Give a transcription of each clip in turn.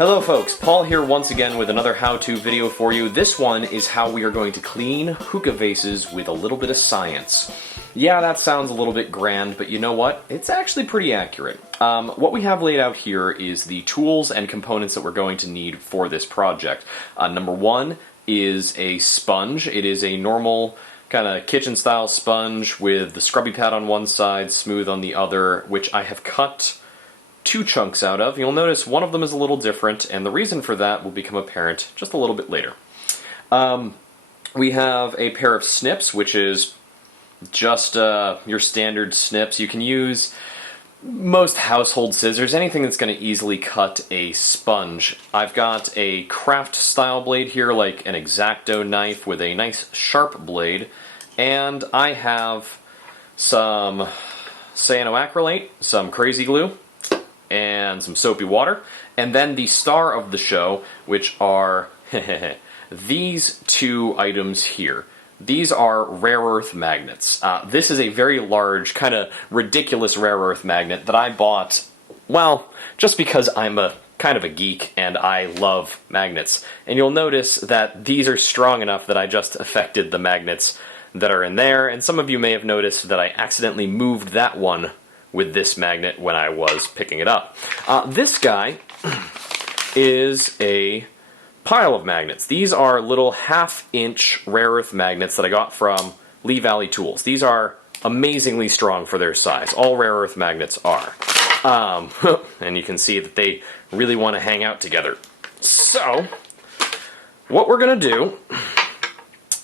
Hello folks, Paul here once again with another how-to video for you. This one is how we are going to clean hookah vases with a little bit of science. Yeah, that sounds a little bit grand, but you know what? It's actually pretty accurate. What we have laid out here is the tools and components that we're going to need for this project. Number one is a sponge. It is a normal kind of kitchen-style sponge with the scrubby pad on one side, smooth on the other, which I have cut two chunks out of. You'll notice one of them is a little different, and the reason for that will become apparent just a little bit later. We have a pair of snips, which is just your standard snips. You can use most household scissors, anything that's going to easily cut a sponge. I've got a craft style blade here, like an X-Acto knife with a nice sharp blade, and I have some cyanoacrylate, some crazy glue, and some soapy water, and then the star of the show, which are these two items here. These are rare earth magnets. This is a very large, kind of ridiculous rare earth magnet that I bought, well, just because I'm a kind of a geek and I love magnets. And you'll notice that these are strong enough that I just affected the magnets that are in there, and some of you may have noticed that I accidentally moved that one with this magnet when I was picking it up. This guy is a pile of magnets. These are little half-inch rare earth magnets that I got from Lee Valley Tools. These are amazingly strong for their size. All rare earth magnets are. And you can see that they really want to hang out together. So, what we're going to do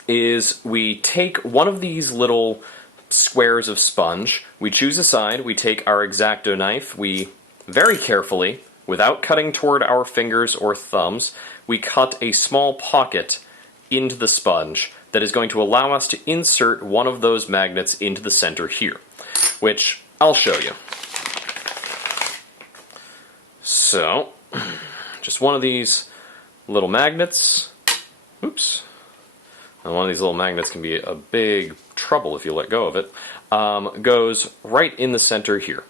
is we take one of these little squares of sponge, we choose a side, we take our X-Acto knife, we very carefully, without cutting toward our fingers or thumbs, we cut a small pocket into the sponge that is going to allow us to insert one of those magnets into the center here, which I'll show you. So, just one of these little magnets. Oops. And one of these little magnets can be a big trouble if you let go of it. Goes right in the center here.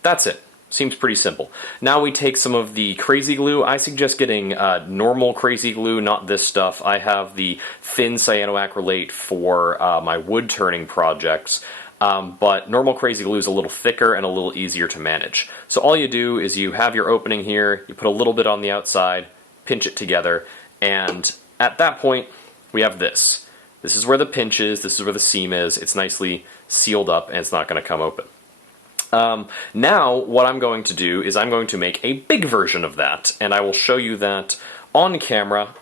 That's it. Seems pretty simple. Now we take some of the crazy glue. I suggest getting normal crazy glue, not this stuff. I have the thin cyanoacrylate for my wood turning projects, but normal crazy glue is a little thicker and a little easier to manage. So all you do is you have your opening here, you put a little bit on the outside, pinch it together, and at that point we have this. This is where the pinch is, this is where the seam is, it's nicely sealed up and it's not going to come open. Now, what I'm going to do is I'm going to make a big version of that, and I will show you that on camera,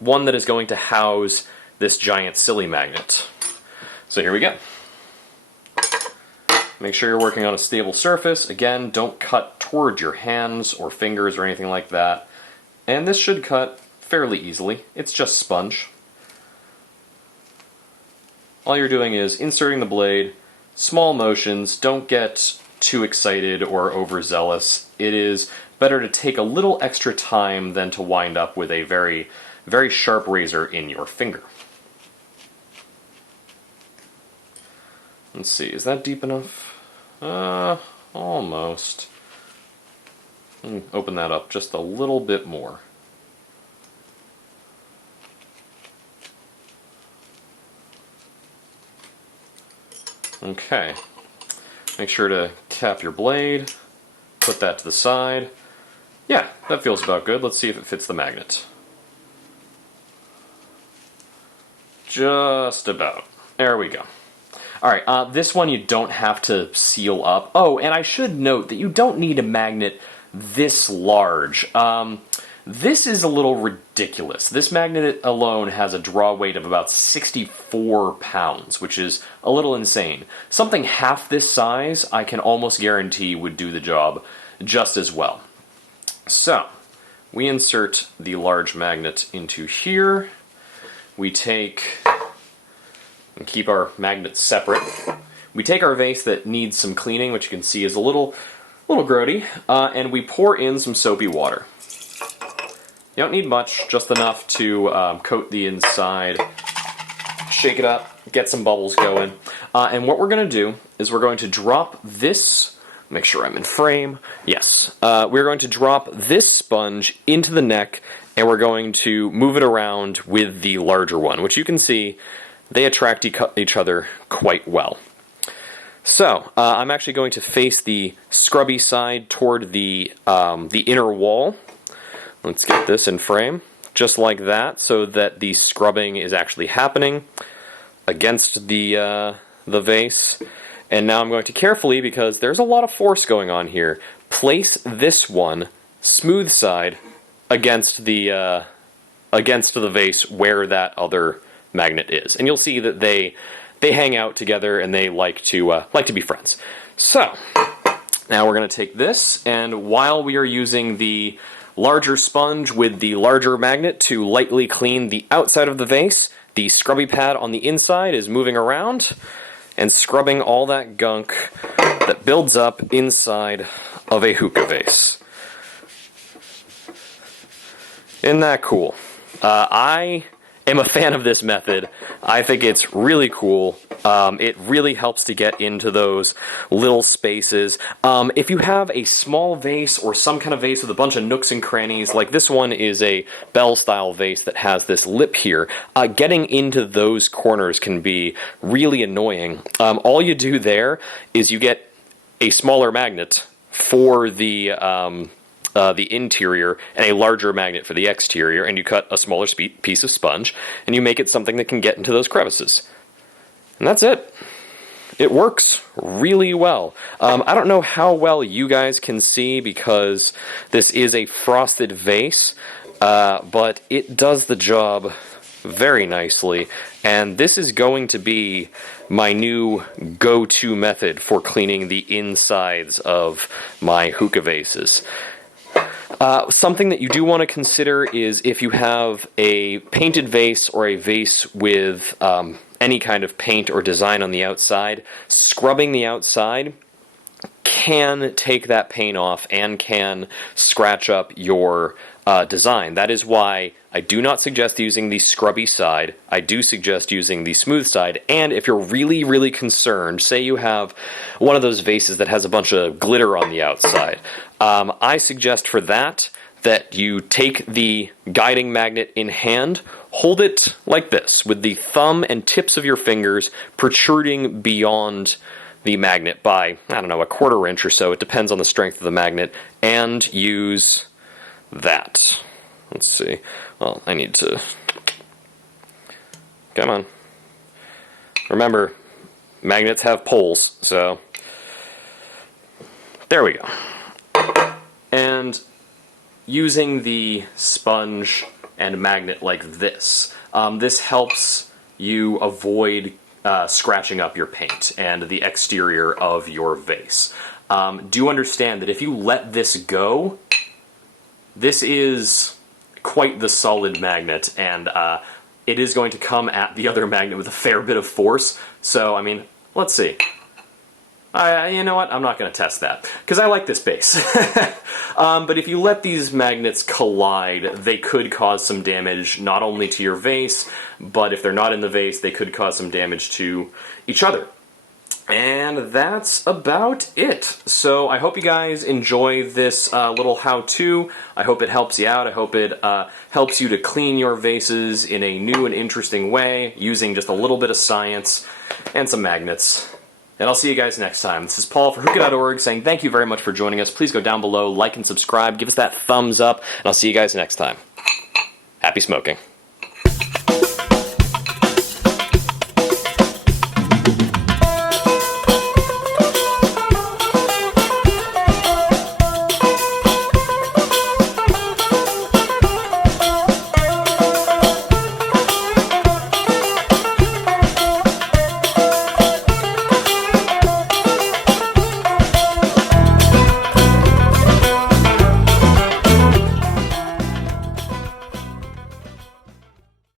one that is going to house this giant silly magnet. So here we go. Make sure you're working on a stable surface. Again, don't cut toward your hands or fingers or anything like that. And this should cut fairly easily. It's just sponge. All you're doing is inserting the blade, small motions, don't get too excited or overzealous. It is better to take a little extra time than to wind up with a very, very sharp razor in your finger. Let's see, is that deep enough? Almost. Open that up just a little bit more. Okay, make sure to cap your blade, put that to the side. Yeah, that feels about good. Let's see if it fits the magnet. Just about. There we go. Alright, this one you don't have to seal up. Oh, and I should note that you don't need a magnet this large. This is a little ridiculous. This magnet alone has a draw weight of about 64 pounds, which is a little insane. Something half this size, I can almost guarantee would do the job just as well. So, we insert the large magnet into here. We take, and keep our magnets separate. We take our vase that needs some cleaning, which you can see is a little grody, and we pour in some soapy water. You don't need much, just enough to coat the inside, shake it up, get some bubbles going. And what we're going to do is we're going to drop this Make sure I'm in frame. Yes. We're going to drop this sponge into the neck, and we're going to move it around with the larger one, which you can see they attract each other quite well. So, I'm actually going to face the scrubby side toward the inner wall. Let's get this in frame, just like that, so that the scrubbing is actually happening against the vase. And now I'm going to carefully, because there's a lot of force going on here, place this one, smooth side, against the vase where that other magnet is. And you'll see that they hang out together and they like to be friends. So, now we're going to take this, and while we are using the larger sponge with the larger magnet to lightly clean the outside of the vase, the scrubby pad on the inside is moving around and scrubbing all that gunk that builds up inside of a hookah vase. Isn't that cool? I am a fan of this method. I think it's really cool. It really helps to get into those little spaces. If you have a small vase or some kind of vase with a bunch of nooks and crannies, like this one is a bell-style vase that has this lip here, getting into those corners can be really annoying. All you do there is you get a smaller magnet for the interior and a larger magnet for the exterior, and you cut a smaller piece of sponge, and you make it something that can get into those crevices. And that's it. It works really well. I don't know how well you guys can see because this is a frosted vase, but it does the job very nicely, and this is going to be my new go-to method for cleaning the insides of my hookah vases. Something that you do want to consider is if you have a painted vase or a vase with any kind of paint or design on the outside, scrubbing the outside can take that paint off and can scratch up your design. That is why I do not suggest using the scrubby side. I do suggest using the smooth side, and if you're really, really concerned, say you have one of those vases that has a bunch of glitter on the outside, I suggest for that you take the guiding magnet in hand, hold it like this, with the thumb and tips of your fingers protruding beyond the magnet by, I don't know, a quarter inch or so, it depends on the strength of the magnet, and use that. Let's see. Well, I need to... Come on. Remember, magnets have poles, so... There we go. And using the sponge and magnet like this, this helps you avoid scratching up your paint and the exterior of your vase. Do understand that if you let this go, this is quite the solid magnet, and it is going to come at the other magnet with a fair bit of force. So, I mean, let's see. You know what? I'm not going to test that, because I like this base. But if you let these magnets collide, they could cause some damage, not only to your vase, but if they're not in the vase, they could cause some damage to each other. And that's about it. So I hope you guys enjoy this little how-to. I hope it helps you out. I hope it helps you to clean your vases in a new and interesting way, using just a little bit of science and some magnets. And I'll see you guys next time. This is Paul for Hookah.org saying thank you very much for joining us. Please go down below, like and subscribe, give us that thumbs up, and I'll see you guys next time. Happy smoking.